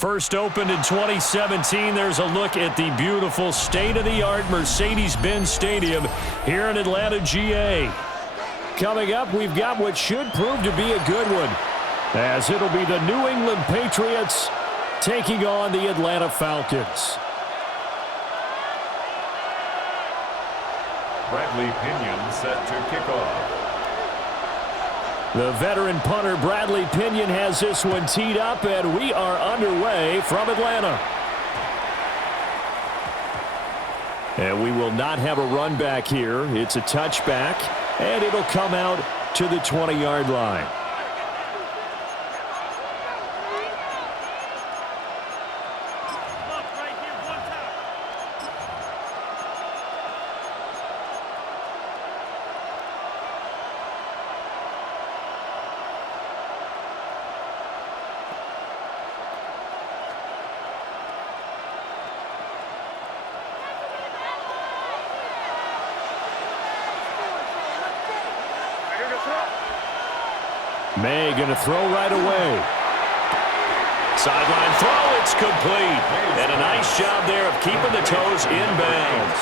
First opened in 2017, there's a look at the beautiful state-of-the-art Mercedes-Benz Stadium here in Atlanta, GA. Coming up, we've got what should prove to be a good one, as it'll be the New England Patriots taking on the Atlanta Falcons. Bradley Pinion set to kick off. The veteran punter Bradley Pinion has this one teed up, and we are underway from Atlanta. And we will not have a run back here. It's a touchback, and it'll come out to the 20-yard line. May going to throw right away. Sideline throw, it's complete. And a nice job there of keeping the toes in bounds.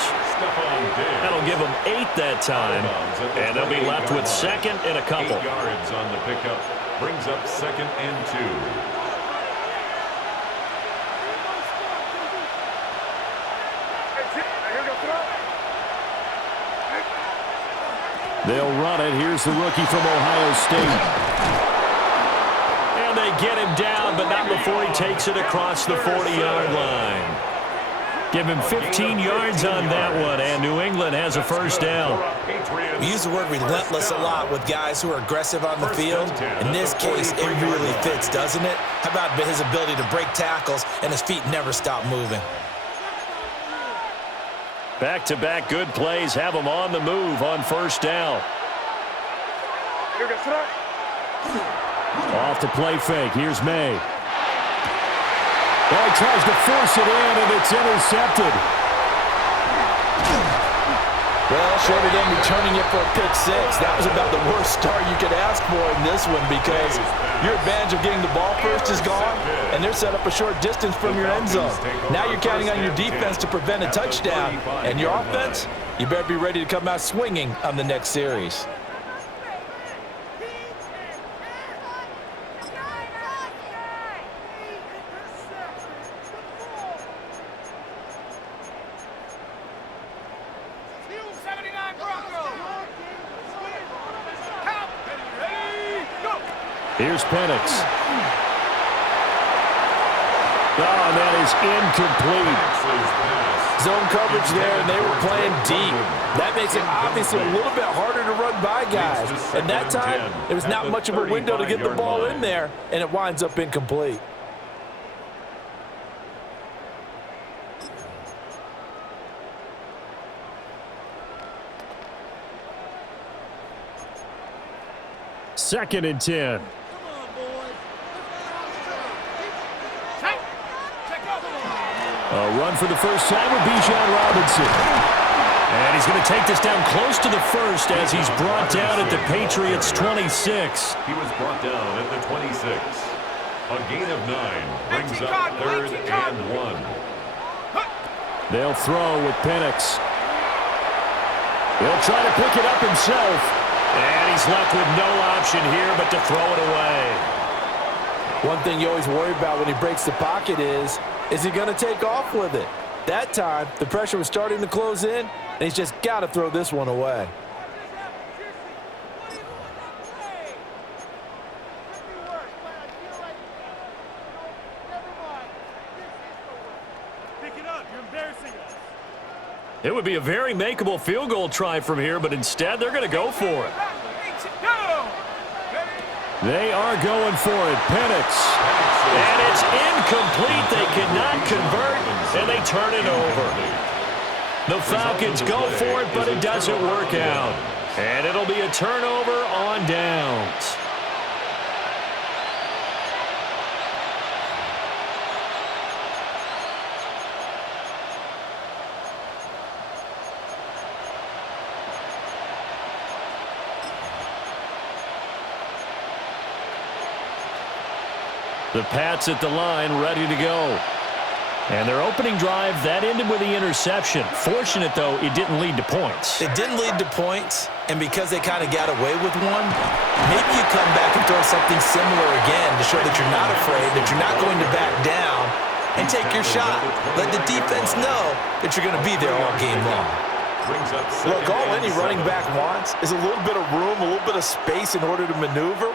That'll give them 8 that time. And they'll be left with second and a couple. 8 yards on the pickup. Brings up 2nd and 2. They'll run it. Here's the rookie from Ohio State. And they get him down, but not before he takes it across the 40-yard line. Give him 15 yards on that one, and New England has a first down. We use the word relentless a lot with guys who are aggressive on the field. In this case, it really fits, doesn't it? How about his ability to break tackles, and his feet never stop moving? Back-to-back good plays have him on the move on first down. Off the play fake. Here's May. Well, he tries to force it in, and it's intercepted. Well, shorter than returning it for a pick six. That was about the worst start you could ask for in this one, because your advantage of getting the ball first is gone, and they're set up a short distance from your end zone. Now you're counting on your defense to prevent a touchdown, and your offense, you better be ready to come out swinging on the next series. Here's Penix. Oh, that is incomplete. Zone coverage there, and they were playing deep. That makes it obviously a little bit harder to run by guys. And that time, there was not much of a window to get the ball in there, and it winds up incomplete. Second and 10. A run for the first time with Bijan Robinson. And he's going to take this down close to the first as he's brought down at the Patriots' 26. He was brought down at the 26. A gain of 9 brings up 3rd and 1. They'll throw with Penix. He'll try to pick it up himself. And he's left with no option here but to throw it away. One thing you always worry about when he breaks the pocket is he going to take off with it? That time, the pressure was starting to close in, and he's just got to throw this one away. It would be a very makeable field goal try from here, but instead they're going to go for it. They are going for it. Penix. And it's incomplete. They cannot convert, and they turn it over. The Falcons go for it, but it doesn't work out. And it'll be a turnover on downs. The Pats at the line, ready to go. And their opening drive, that ended with the interception. Fortunate, though, it didn't lead to points. It didn't lead to points, and because they kind of got away with one, maybe you come back and throw something similar again to show that you're not afraid, that you're not going to back down, and take your shot. Let the defense know that you're going to be there all game long. Look, all any running back wants is a little bit of room, a little bit of space in order to maneuver.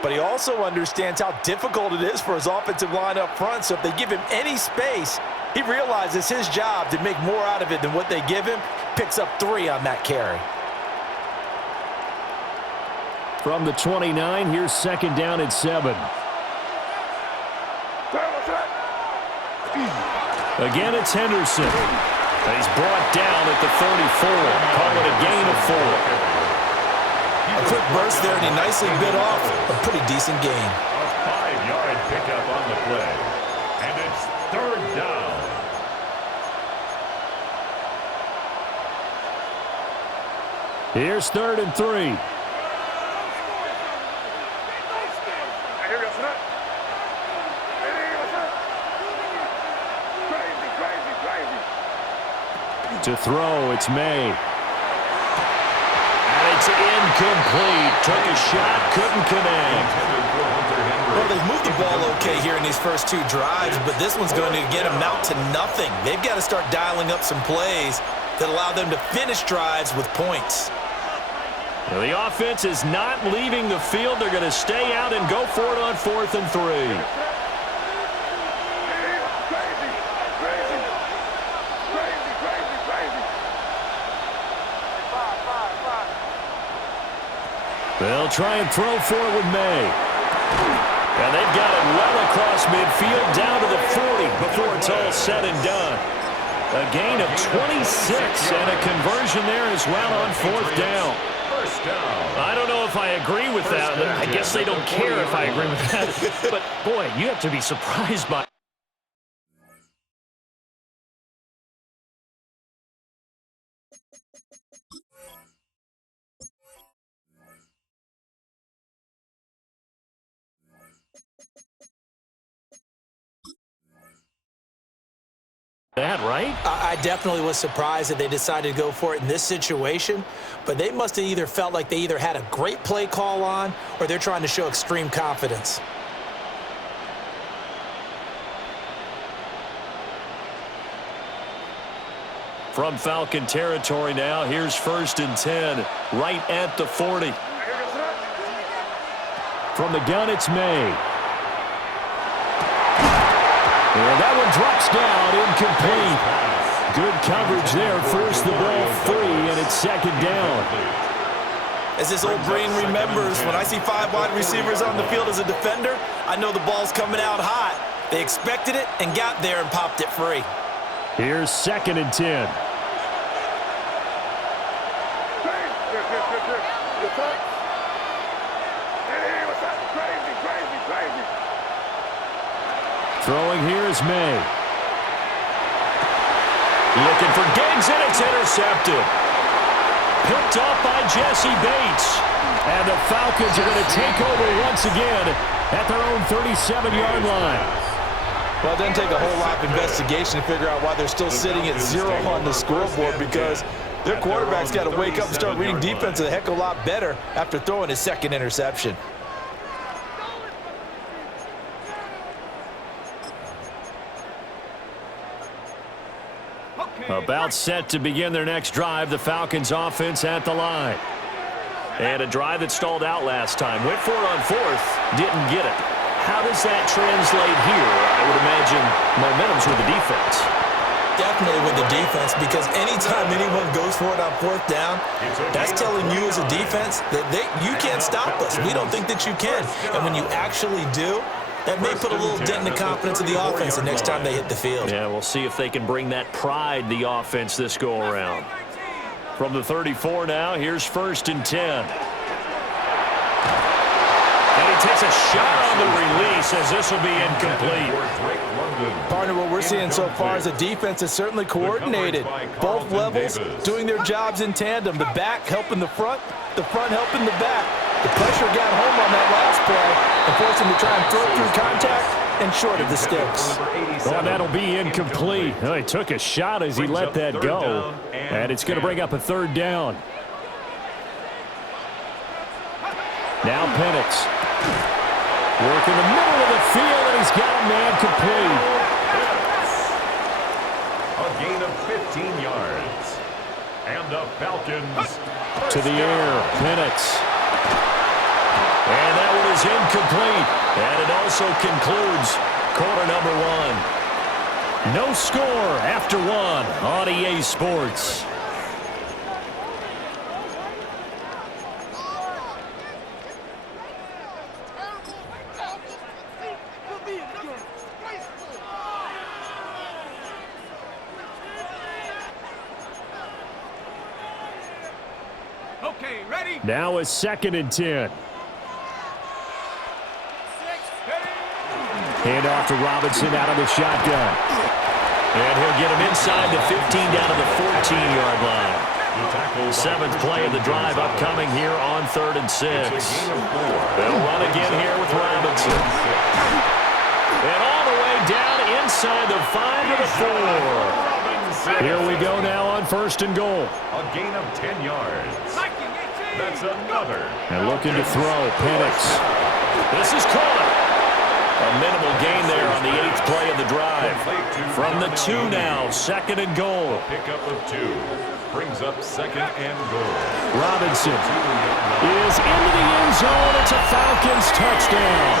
But he also understands how difficult it is for his offensive line up front. So if they give him any space, he realizes his job to make more out of it than what they give him. Picks up 3 on that carry. From the 29, here's second down at 7. Again, it's Henderson. He's brought down at the 34. Call it a gain of 4. A quick burst there, and he nicely bit off a pretty decent gain. A 5-yard pickup on the play. And it's third down. Here's 3rd and 3. To throw, it's May. It's incomplete. Took a shot, couldn't connect. Well, they've moved the ball okay here in these first 2 drives, but this one's going to get them out to nothing. They've got to start dialing up some plays that allow them to finish drives with points. Now, the offense is not leaving the field. They're going to stay out and go for it on 4th and 3. They'll try and throw for it with May. And they've got it well across midfield down to the 40 before it's all said and done. A gain of 26 and a conversion there as well on 4th down. I don't know if I agree with that. I guess they don't care if I agree with that. But, boy, you have to be surprised by that, right? I definitely was surprised that they decided to go for it in this situation, but they must have either felt like they either had a great play call on or they're trying to show extreme confidence. From Falcon territory now, here's 1st and 10, right at the 40. From the gun, it's May. And that one drops down, incomplete. Good coverage there, forced the ball free, and it's 2nd down. As this old brain remembers, when I see 5 wide receivers on the field as a defender, I know the ball's coming out hot. They expected it and got there and popped it free. Here's 2nd and 10. Throwing here is May. Looking for Diggs, and it's intercepted. Picked off by Jesse Bates. And the Falcons are going to take over once again at their own 37-yard line. Well, it doesn't take a whole lot of investigation to figure out why they're still sitting at 0 on the scoreboard, because their quarterback's got to wake up and start reading defense a heck of a lot better after throwing his 2nd interception. About set to begin their next drive, the Falcons offense at the line. And a drive that stalled out last time. Went for it on 4th, didn't get it. How does that translate here? I would imagine momentum's with the defense. Definitely with the defense, because anytime anyone goes for it on 4th down, that's telling you as a defense that you can't stop us. We don't think that you can. And when you actually do, that may put a little dent in the confidence of the offense the next time they hit the field. Yeah, we'll see if they can bring that pride, the offense, this go-around. From the 34 now, here's 1st and 10. And he takes a shot on the release as this will be incomplete. Partner, what we're seeing so far is the defense is certainly coordinated. Both levels doing their jobs in tandem. The back helping the front helping the back. The pressure got home on that last play, and force him to try and throw through contact and short of the sticks. Well, that'll be incomplete. He took a shot as he let that go. And it's going to bring up a third down. Now Penix. Work in the middle of the field, and he's got a man complete. A gain of 15 yards. And the Falcons. To the air, Penix. And that one is incomplete. And it also concludes quarter number one. No score after one on EA Sports. Okay, ready? Now a 2nd and 10. Hand off to Robinson out of the shotgun. And he'll get him inside the 15 down to the 14-yard line. 7th play of the drive upcoming here on 3rd and 6. They'll run again here with Robinson. And all the way down inside the 5 to the 4. Here we go now on 1st and goal. A gain of 10 yards. That's another. And looking to throw, Penix. This is caught. A minimal gain there on the 8th play of the drive. From the 2 now, 2nd and goal. Pickup of 2 brings up 2nd and goal. Robinson is into the end zone. It's a Falcons touchdown.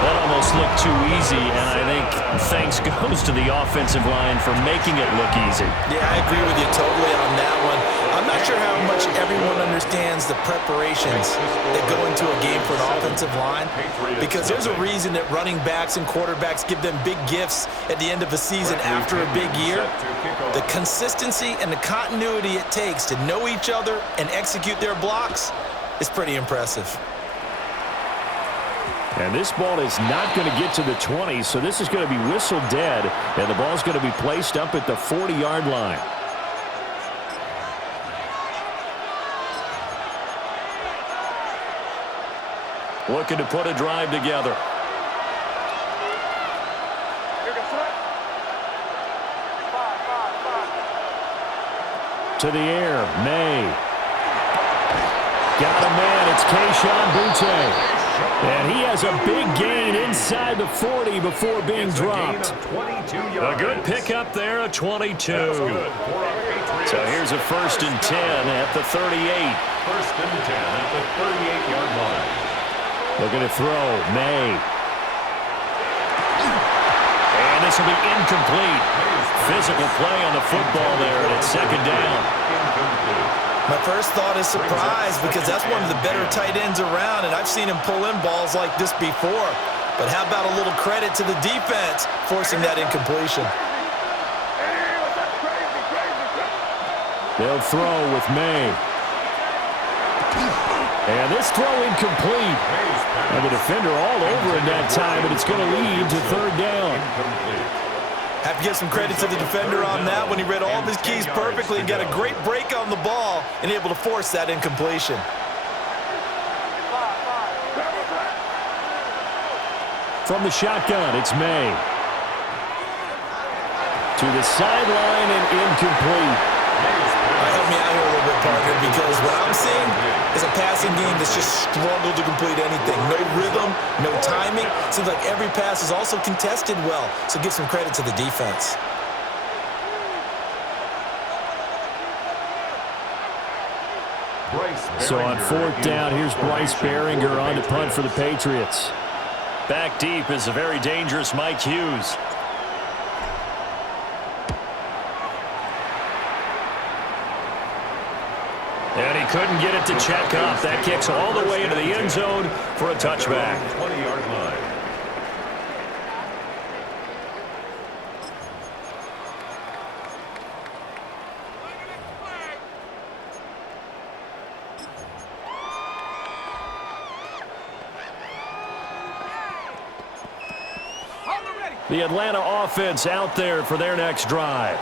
That almost looked too easy, and I think thanks goes to the offensive line for making it look easy. Yeah, I agree with you totally on that one. I'm not sure how much everyone understands the preparations that go into a game for an offensive line, because there's a reason that running backs and quarterbacks give them big gifts at the end of a season after a big year. The consistency and the continuity it takes to know each other and execute their blocks is pretty impressive. And this ball is not going to get to the 20, so this is going to be whistled dead, and the ball's going to be placed up at the 40-yard line. Looking to put a drive together. To the air, May. Got a man, it's Kayshon Boutte. And he has a big gain inside the 40 before being dropped. A good pickup there, a 22. So here's a 1st and 10 at the 38. 1st and 10 at the 38-yard line. Looking to throw, May. And this will be incomplete. Physical play on the football there, and it's 2nd down. Incomplete. My first thought is surprise, because that's one of the better tight ends around, and I've seen him pull in balls like this before. But how about a little credit to the defense forcing that incompletion? They'll throw with May. And this throw incomplete. And the defender all over in that time, but it's going to lead to 3rd down. Have to give some credit to the defender on that when he read all of his keys perfectly and got a great break on the ball and able to force that incompletion. From the shotgun, it's May. To the sideline and incomplete. Help me out here a little bit, partner, because what I'm seeing is a passing game that's just struggled to complete anything. No rhythm, no timing. Seems like every pass is also contested well, so give some credit to the defense. So on 4th down, here's Bryce Baringer on to punt for the Patriots. Back deep is a very dangerous Mike Hughes. And he couldn't get it to check up. That kicks all the way into the end zone for a touchback. 20-yard line. The Atlanta offense out there for their next drive.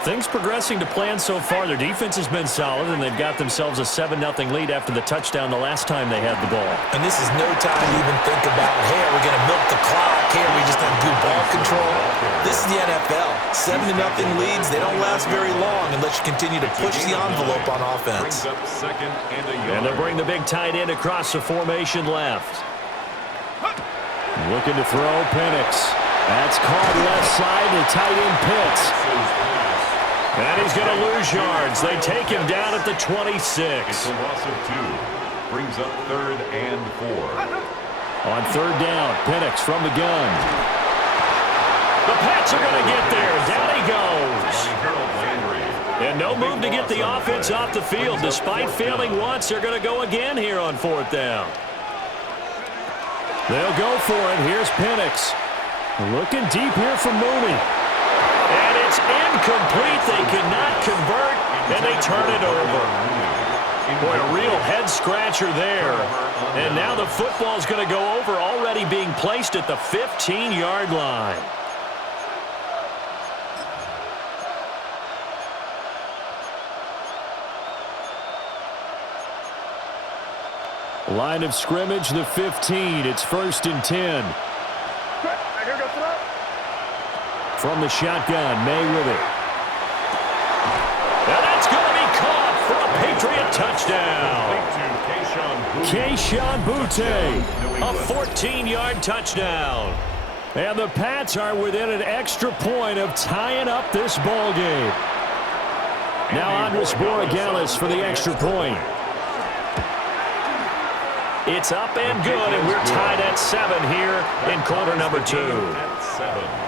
Things progressing to plan so far. Their defense has been solid, and they've got themselves a 7-0 lead after the touchdown the last time they had the ball. And this is no time to even think about, hey, are we going to milk the clock? Hey, are we just going to do ball control? This is the NFL. 7-0 leads, they don't last very long unless you continue to push the envelope on offense. And they'll bring the big tight end across the formation left. Looking to throw, Penix. That's caught left side to tight end Pitts. And he's going to lose yards. They take him down at the 26. It's a loss of 2. Brings up 3rd and 4. On 3rd down, Penix from the gun. The Pats are going to get there. Down he goes. And no move to get the offense off the field. Despite failing once, they're going to go again here on 4th down. They'll go for it. Here's Penix. Looking deep here for Mooney. And it's incomplete. They cannot convert, and they turn it over. Boy, a real head-scratcher there. And now the football's going to go over, already being placed at the 15-yard line. Line of scrimmage, the 15. It's 1st and 10. From the shotgun, May with it. And that's going to be caught for a Patriot touchdown. Kayshon Boutte, a 14-yard touchdown. And the Pats are within an extra point of tying up this ball game. Now Andres Borregales for the extra point. It's up and good, and we're tied at 7 here in quarter number 2. At 7.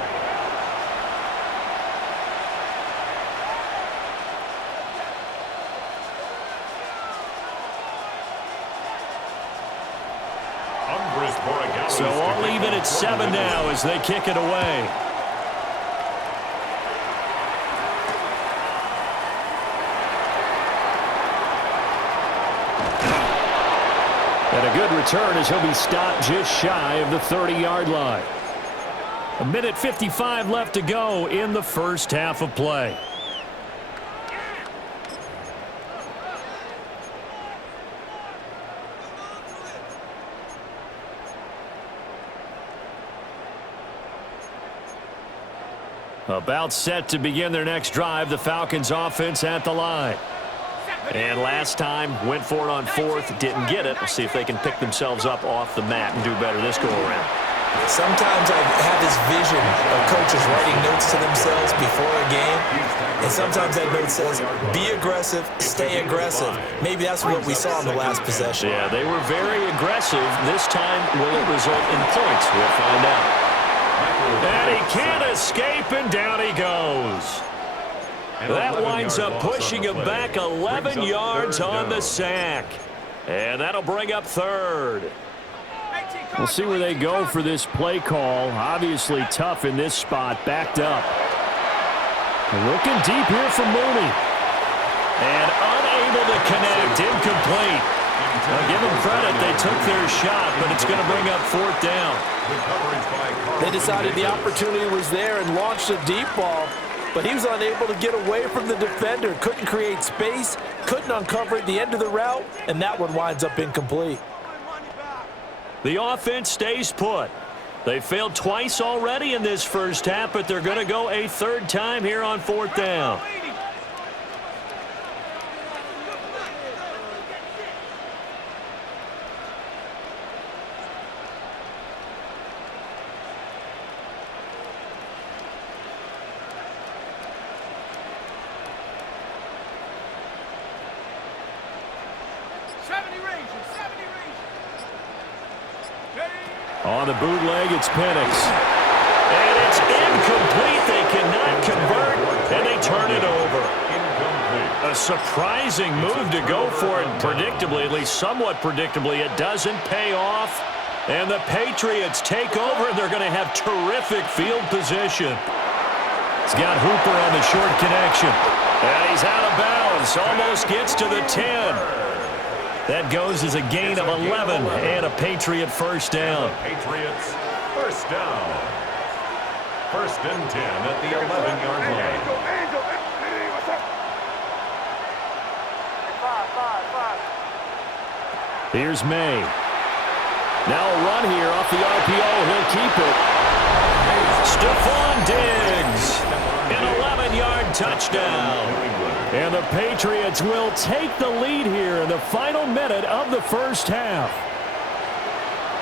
So all even at 7 now as they kick it away. And a good return as he'll be stopped just shy of the 30-yard line. 1:55 left to go in the first half of play. About set to begin their next drive, the Falcons offense at the line. And last time, went for it on 4th, didn't get it. We'll see if they can pick themselves up off the mat and do better this go-around. Sometimes I have this vision of coaches writing notes to themselves before a game, and sometimes that note says, be aggressive, stay aggressive. Maybe that's what we saw in the last possession. Yeah, they were very aggressive. This time, will it result in points? We'll find out. And he can't escape, and down he goes. That winds up pushing him back 11 yards on the sack. And that'll bring up 3rd. We'll see where they go for this play call. Obviously tough in this spot, backed up. Looking deep here for Mooney. And unable to connect, incomplete. Now give them credit, they took their shot, but it's going to bring up 4th down. They decided the opportunity was there and launched a deep ball, but he was unable to get away from the defender. Couldn't create space, couldn't uncover at the end of the route, and that one winds up incomplete. The offense stays put. They failed twice already in this first half, but they're going to go a 3rd time here on 4th down. On the bootleg, it's Penix. And it's incomplete. They cannot convert, and they turn it over. A surprising move to go for it predictably, at least somewhat predictably. It doesn't pay off. And the Patriots take over, and they're going to have terrific field position. He's got Hooper on the short connection. And he's out of bounds. Almost gets to the 10. That goes as a gain of 11 and a Patriot first down. Patriots first down. 1st and 10 at the 11-yard line. Here's May. Now a run here off the RPO. He'll keep it. Stephon Diggs. An 11-yard touchdown. And the Patriots will take the lead here in the final minute of the first half.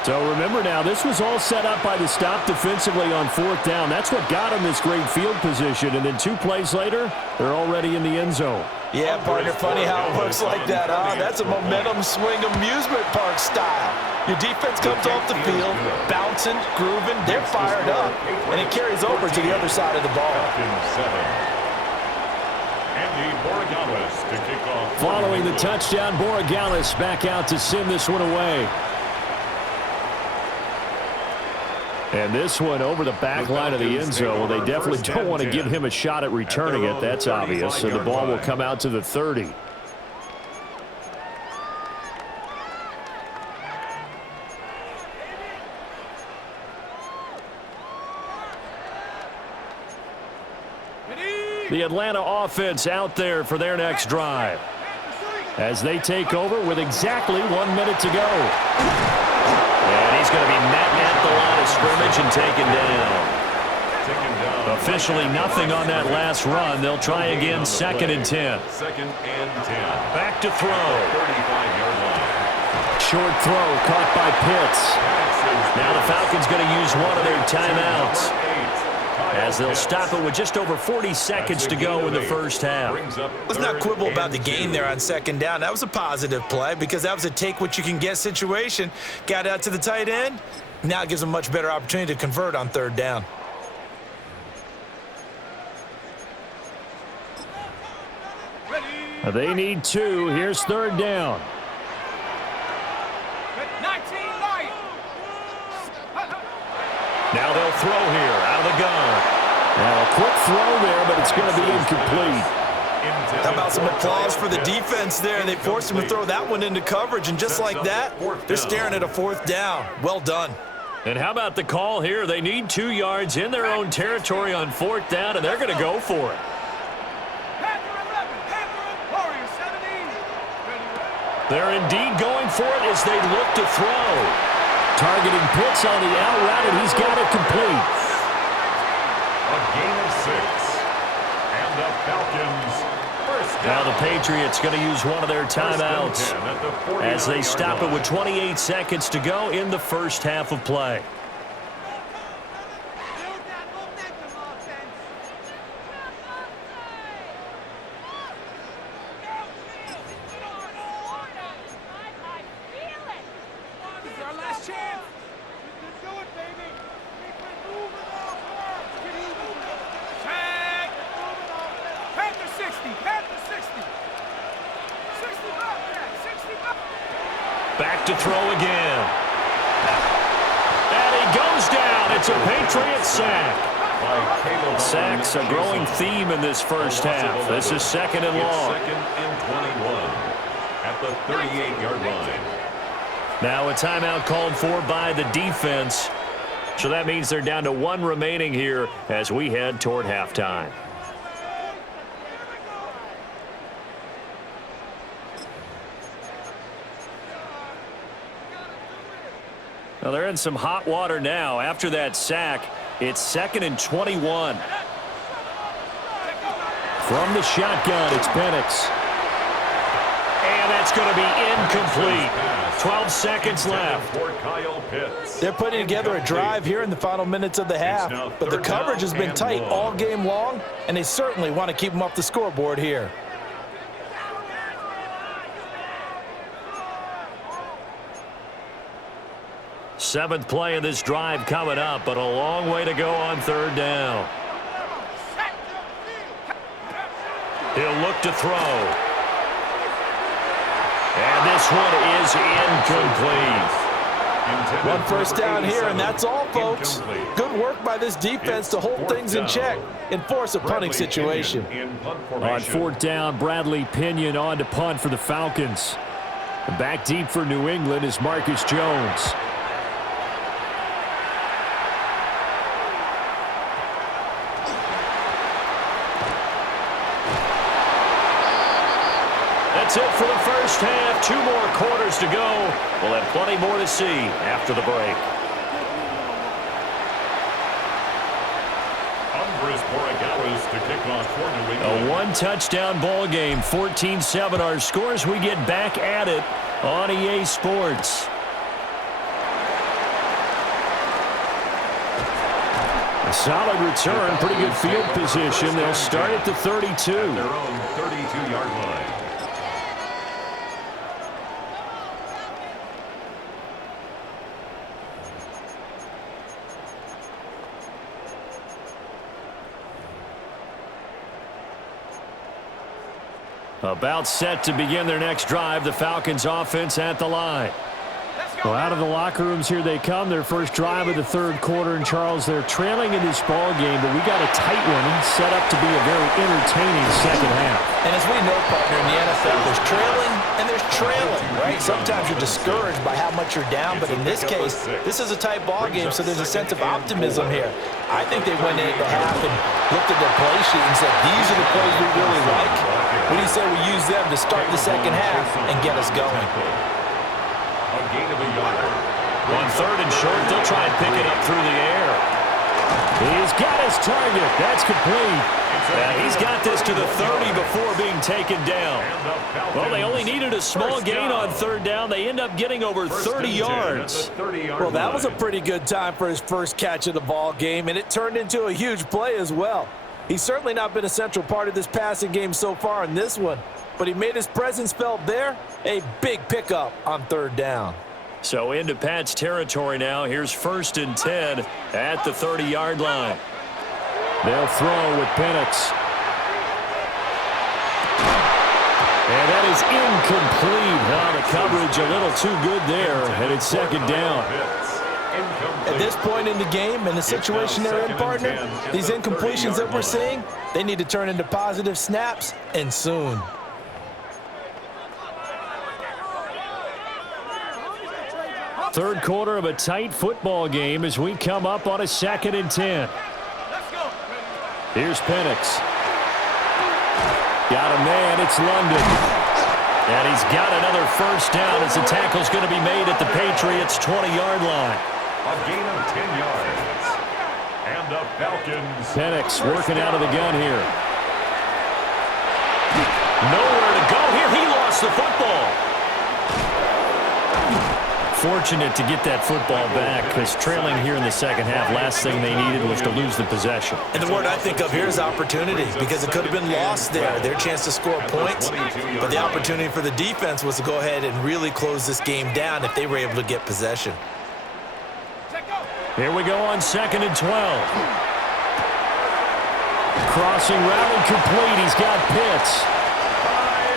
So remember now, this was all set up by the stop defensively on fourth down. That's what got them this great field position. And then 2 plays later, they're already in the end zone. Yeah, partner, funny how it works like that, huh? That's a momentum swing amusement park style. Your defense comes off the field, bouncing, grooving, they're fired up, and it carries over to the other side of the ball. Following the touchdown, Borregales back out to send this one away. And this one over the back line of the end zone. Well, they definitely don't want to give him a shot at returning it. That's obvious. So the ball will come out to the 30. The Atlanta offense out there for their next drive as they take over with exactly 1 minute to go. And he's going to be met at the line of scrimmage and taken down. Officially nothing on that last run. They'll try again, 2nd and 10. Back to throw. Short throw caught by Pitts. Now the Falcons going to use one of their timeouts as they'll stop it with just over 40 seconds to go in the first half. Let's not quibble about the gain there on 2nd down. That was a positive play because that was a take-what-you-can-get situation. Got out to the tight end. Now it gives them a much better opportunity to convert on 3rd down. They need 2. Here's 3rd down. Now they'll throw here out of the gun. Now a quick throw there, but it's going to be incomplete. How about some applause for the defense there? They forced him to throw that one into coverage, and just like that, they're staring at a 4th down. Well done. And how about the call here? They need 2 yards in their own territory on 4th down, and they're going to go for it. They're indeed going for it as they look to throw. Targeting Pitts on the out route, and he's got it complete. A gain of 6. And the Falcons first down. Now the Patriots going to use one of their timeouts as they stop it with 28 seconds to go in the first half of play. Back to throw again. And he goes down. It's a Patriot sack. Sacks a growing theme in this first half. This is 2nd and long. 2nd and 21 at the 38-yard line. Now a timeout called for by the defense. So that means they're down to 1 remaining here as we head toward halftime. Well, they're in some hot water now. After that sack, it's 2nd and 21. From the shotgun, it's Penix. And that's going to be incomplete. 12 seconds left. They're putting together a drive here in the final minutes of the half, but the coverage has been tight all game long, and they certainly want to keep them off the scoreboard here. Seventh play of this drive coming up, but a long way to go on 3rd down. He'll look to throw. And this one is incomplete. 1 first down here, and that's all, folks. Good work by this defense to hold things in check and force a punting situation. On 4th down, Bradley Pinion on to punt for the Falcons. Back deep for New England is Marcus Jones. That's it for the first half. 2 more quarters to go. We'll have plenty more to see after the break. Andres Borregales to kick off for New England. A 1-touchdown ball game, 14-7 our scores. We get back at it on EA Sports. A solid return, pretty good field position. They'll start at the 32. At their own 32-yard line. About set to begin their next drive, the Falcons offense at the line. Well, out of the locker rooms here they come. Their first drive of the third quarter. And, Charles, they're trailing in this ball game, but we got a tight one set up to be a very entertaining second half. And as we know, partner, in the NFL, there's trailing and there's trailing, right? Sometimes you're discouraged by how much you're down, but in this case, this is a tight ball game, so there's a sense of optimism here. I think they went into half and looked at their play sheet and said, these are the plays we really like. What do you say we use them to start the second half and get us going? A gain of a yard. On 3rd and short, they'll try and pick it up through the air. He's got his target. That's complete. He's got this to the 30 before being taken down. Well, they only needed a small gain on 3rd down. They end up getting over 30 yards. Well, that was a pretty good time for his first catch of the ball game, and it turned into a huge play as well. He's certainly not been a central part of this passing game so far in this one, but he made his presence felt there. A big pickup on 3rd down. So into Pat's territory now. Here's 1st and 10 at the 30-yard line. They'll throw with Penix. And that is incomplete. The coverage a little too good there, and it's 2nd down. At this point in the game, and the situation they're in, partner, these incompletions that we're seeing, they need to turn into positive snaps, and soon. Third quarter of a tight football game as we come up on a 2nd and 10. Here's Penix. Got a man, it's London. And he's got another first down as the tackle's going to be made at the Patriots' 20-yard line. A gain of 10 yards. And the Falcons. Penix working out of the gun here. Nowhere to go here. He lost the football. Fortunate to get that football back because trailing here in the second half, last thing they needed was to lose the possession. And the word I think of here is opportunity, because it could have been lost there, their chance to score points. But the opportunity for the defense was to go ahead and really close this game down if they were able to get possession. Here we go on 2nd and 12. Crossing route incomplete. He's got Pitts.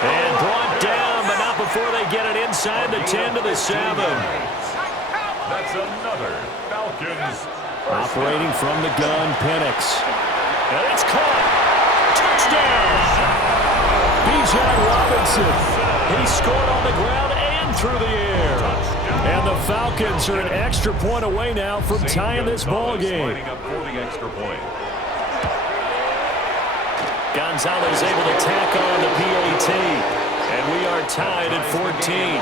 And brought down, but not before they get it inside the 10 to the 7. That's another Falcons. Operating from the gun, Penix. And it's caught. Touchdown! Bijan Robinson. He scored on the ground and through the air. And the Falcons are an extra point away now from tying this ball game. Gonzalez able to tack on the PAT. And we are tied at 14.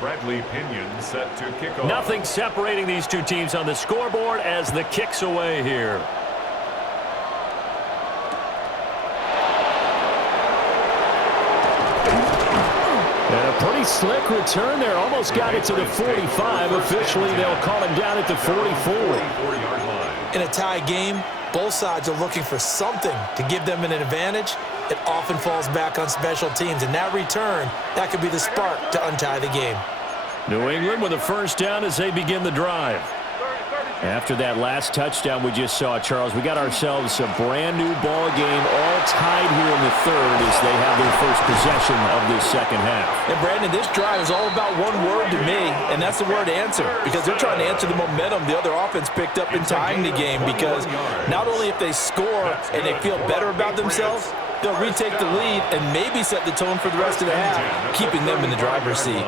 Bradley Pinion set to kick off. Nothing separating these two teams on the scoreboard as the kick's away here. And a pretty slick return there. Almost got it to the 45. Officially, they'll call him down at the 44. In a tie game, both sides are looking for something to give them an advantage. It often falls back on special teams. And that return, that could be the spark to untie the game. New England with a first down as they begin the drive. After that last touchdown we just saw, Charles, we got ourselves a brand new ball game, all tied here in the third as they have their first possession of this second half. And Brandon, this drive is all about one word to me, and that's the word answer, because they're trying to answer the momentum the other offense picked up in tying the game, because not only if they score and they feel better about themselves, they'll retake the lead and maybe set the tone for the rest of the half, keeping them in the driver's seat.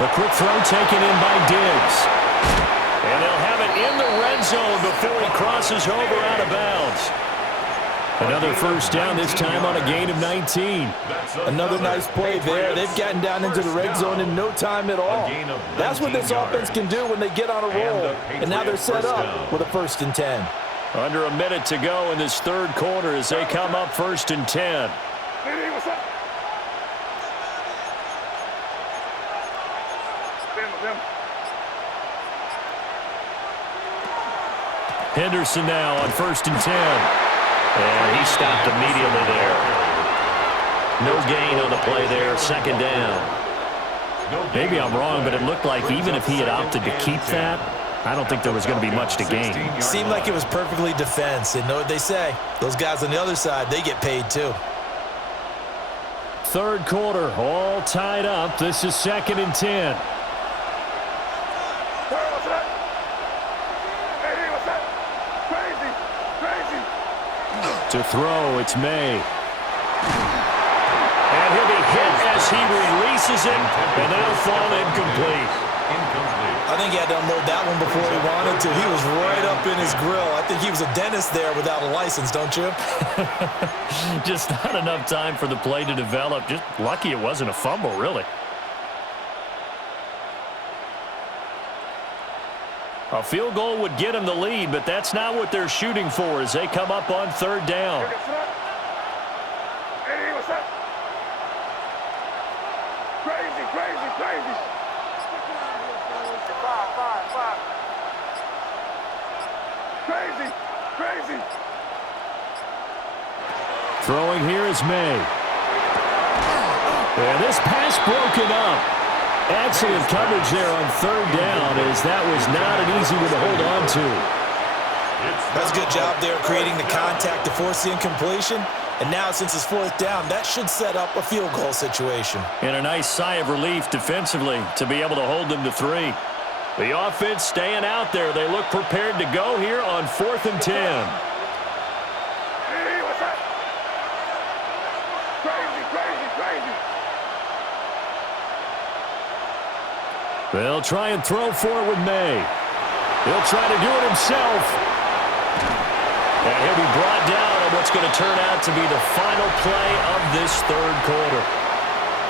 The quick throw taken in by Diggs. And they'll have it in the red zone before he crosses over out of bounds. Another first down, this time on a gain of 19. Another nice play there. They've gotten down into the red zone in no time at all. That's what this offense can do when they get on a roll. And now they're set up with a 1st and 10. Under a minute to go in this third quarter as they come up 1st and 10. Henderson now on 1st and 10. And he stopped immediately there. No gain on the play there, 2nd down. Maybe I'm wrong, but it looked like even if he had opted to keep that, I don't think there was going to be much to gain. Seemed like it was perfectly defense. And know what they say? Those guys on the other side, they get paid too. Third quarter, all tied up. This is 2nd and 10. To throw, it's May. And he'll be hit as he releases it, and that'll fall incomplete. I think he had to unload that one before he wanted to. He was right up in his grill. I think he was a dentist there without a license, don't you? Just not enough time for the play to develop. Just lucky it wasn't a fumble, really. A field goal would get him the lead, but that's not what they're shooting for as they come up on 3rd down. Throwing here is May. And this pass broken up. Excellent coverage there on 3rd down as that was not an easy one to hold on to. That's a good job there creating the contact to force the incompletion. And now since it's 4th down, that should set up a field goal situation. And a nice sigh of relief defensively to be able to hold them to 3. The offense staying out there. They look prepared to go here on 4th and 10. They'll try and throw for it with May. He'll try to do it himself. And he'll be brought down on what's going to turn out to be the final play of this third quarter.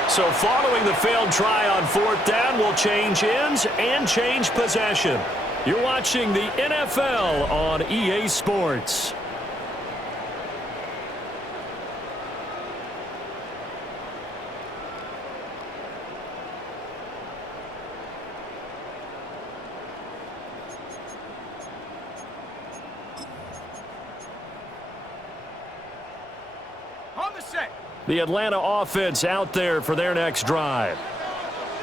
So following the failed try on 4th down, we'll change ends and change possession. You're watching the NFL on EA Sports. The Atlanta offense out there for their next drive.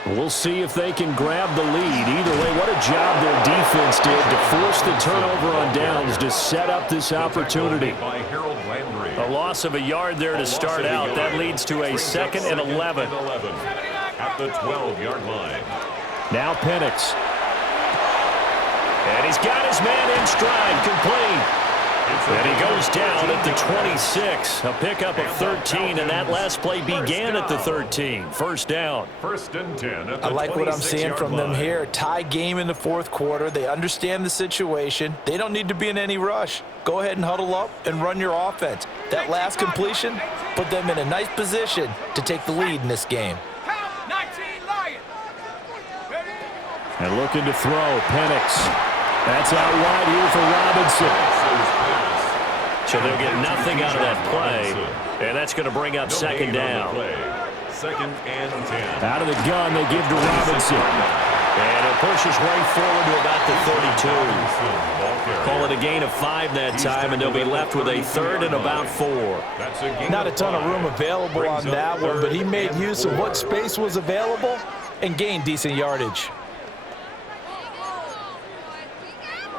We'll see if they can grab the lead. Either way, what a job their defense did to force the turnover on downs to set up this opportunity. A loss of a yard there to start out. That leads to a 2nd and 11. At the 12-yard line. Now Penix. And he's got his man in stride, complete. And he goes down at the 26. A pickup of 13, and that last play began at the 13. 1st down. 1st and 10 at the I like what I'm seeing from them line. here. Tie game in the 4th quarter. They understand the situation. They don't need to be in any rush. Go ahead and huddle up and run your offense. That last completion put them in a nice position to take the lead in this game. And looking to throw, Penix. That's out wide here for Robinson. So they'll get nothing out of that play, and that's going to bring up 2nd down. 2nd and 10. Out of the gun, they give to Robinson. And it pushes right forward to about the 32. Call it a gain of 5 that time, and they'll be left with a 3rd and about 4. Not a ton of room available on that one, but he made use of what space was available and gain decent yardage.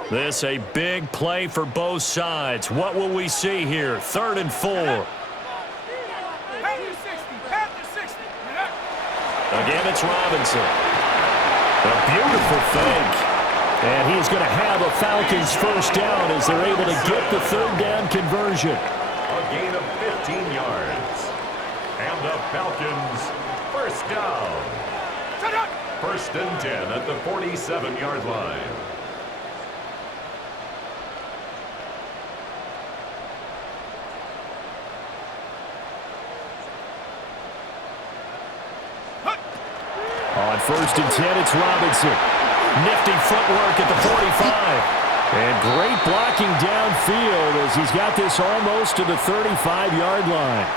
This a big play for both sides. What will we see here? 3rd and 4. Again, it's Robinson. A beautiful fake. And he's going to have a Falcons first down as they're able to get the 3rd down conversion. A gain of 15 yards. And the Falcons first down. 1st and 10 at the 47-yard line. On 1st and 10, it's Robinson. Nifty footwork at the 45. And great blocking downfield as he's got this almost to the 35-yard line.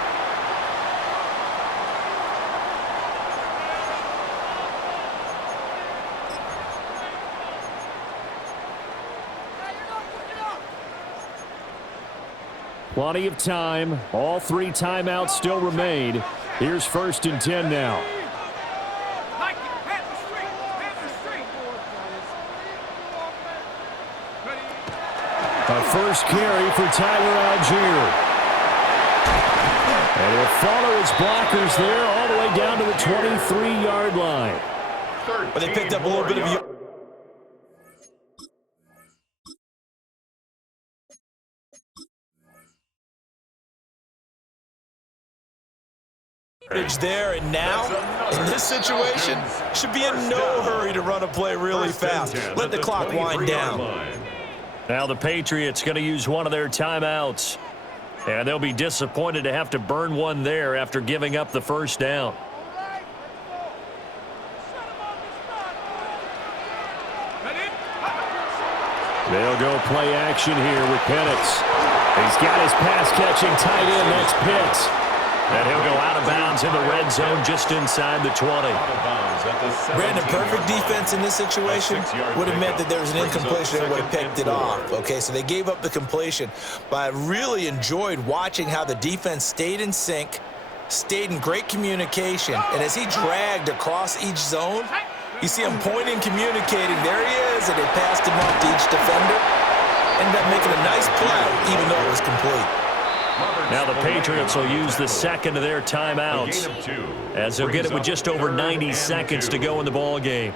Plenty of time. All 3 timeouts still remain. Here's 1st and 10 now. A first carry for Tyler Algier. And he'll follow his blockers there all the way down to the 23-yard line. But they picked up a little bit of yardage there, and now, in this situation, should be in no hurry to run a play really fast. Let the clock wind down. Now the Patriots going to use one of their timeouts. And they'll be disappointed to have to burn one there after giving up the first down. They'll go play action here with Penix. He's got his pass-catching tight end. That's Pitts. And he'll go out of bounds in the red zone just inside the 20. Brandon, perfect defense in this situation would have meant that there was an incompletion and would have picked it off. Okay, so they gave up the completion. But I really enjoyed watching how the defense stayed in sync, stayed in great communication, and as he dragged across each zone, you see him pointing, communicating. There he is, and they passed him off to each defender. Ended up making a nice play, even though it was complete. Now the Patriots will use the second of their timeouts as they'll get it with just over 90 seconds to go in the ball game.